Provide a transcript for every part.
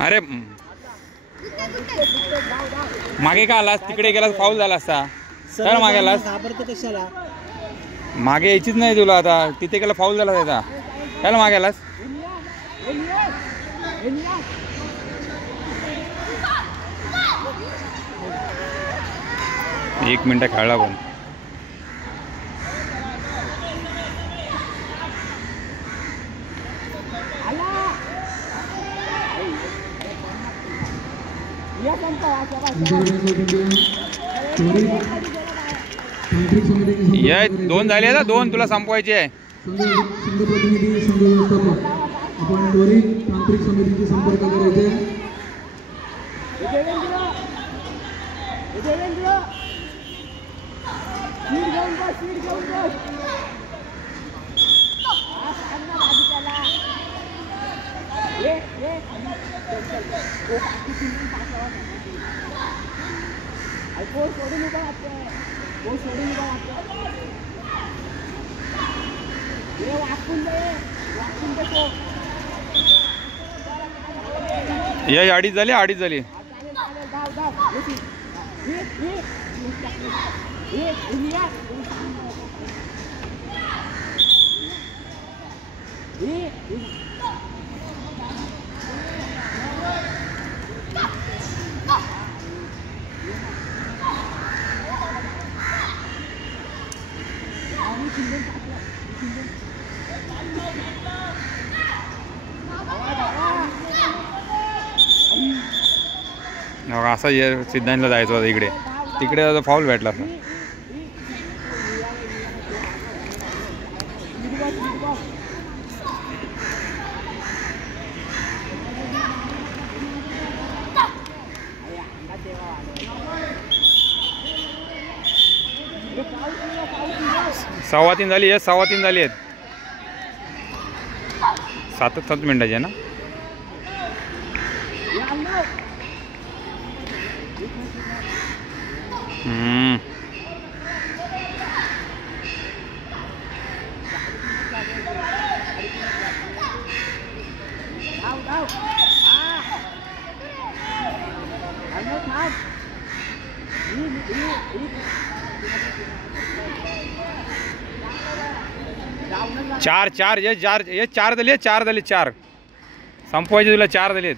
अरे मागे का आलास? तिकडे गेलास फाऊल झाला असता. चल मागे आलास. कशाला मागे यायचीच नाही तुला. आता तिथे गेला फाऊल झाला त्याचा. चल मागे आलास. एक मिनिट खेळला पण. ये दोन झाले ना, दोन तुला संपवायचे आहे. संघ प्रतिनिधी संघ व्यवस्थापक आपण त्वरित तांत्रिक समितीचे संपर्क करायचे. ये अडीच झाली, अडीच झाली. असं सिद्धांतला जायचं होतं इकडे. तिकडे फाऊल भेटला असं. सव्वा तीन झाली आहे, सव्वा तीन झाली आहेत. 7 मिनिटाची आहे ना. चार चार ये चार, ये चार झाले, चार झाले, चार संपवायचे तुला. चार झालेत.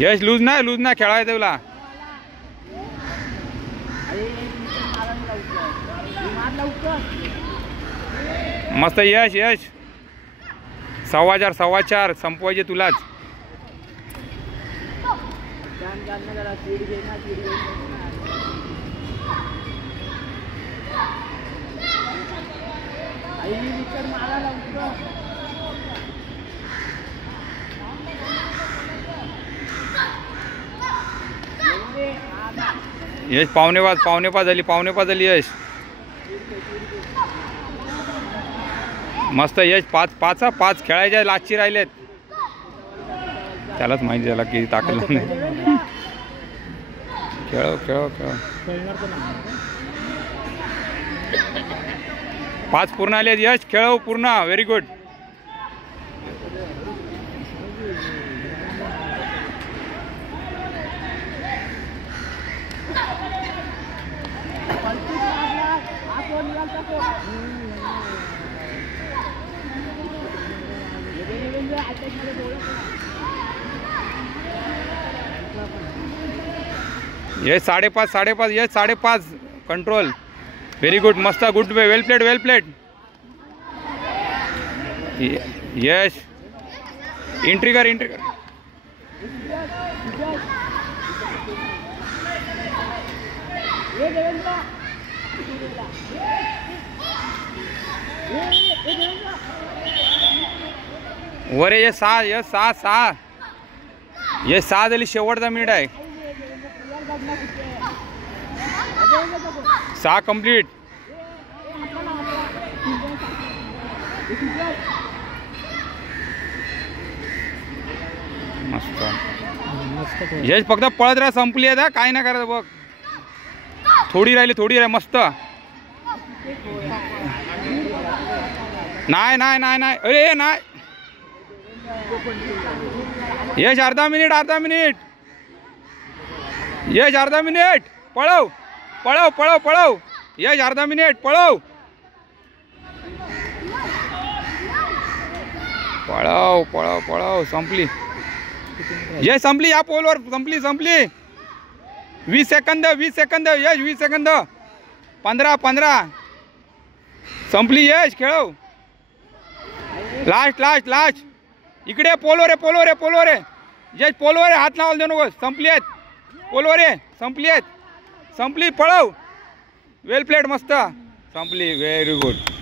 यश लूज ना खेळायचं तुला. मस्त यश, यश. 4.25 4.25 संपवायचे तुलाच. यश पावणे पाच झाली यश. मस्त यश. 5 खेळायच्या लास्टची राहिलेत. त्यालाच माहिती झाला की ताकद नाही. खेळ 5 पूर्ण आले यश. खेळ पूर्ण. Very good. 5 ये 5.5 5.5 ये 5.5 कंट्रोल व्हेरी गुड मस्त गुड वेल प्लेट यस एंट्री कर वरे ये 6 ये 6 झाली शेवटचा मिनिट आहे 6 कंप्लीट मस्त यश फक्त पळत राहा संपली आहे काय ना करायचं बघ थोडी राहिली मस्त नाही अरे नाही यश अर्धा मिनिट यश अर्धा मिनिट पळव यश अर्धा मिनिट पळव संपली यश संपली या पोलवर संपली 20 सेकंद यश 20 सेकंद 15 संपली यश खेळव लास्ट इकडे पोलवर आहे यश पोलवर आहे हात लावायला देऊ नको संपली आहेत पोलवर आहे संपली पळव वेल प्लेट मस्त संपली व्हेरी गुड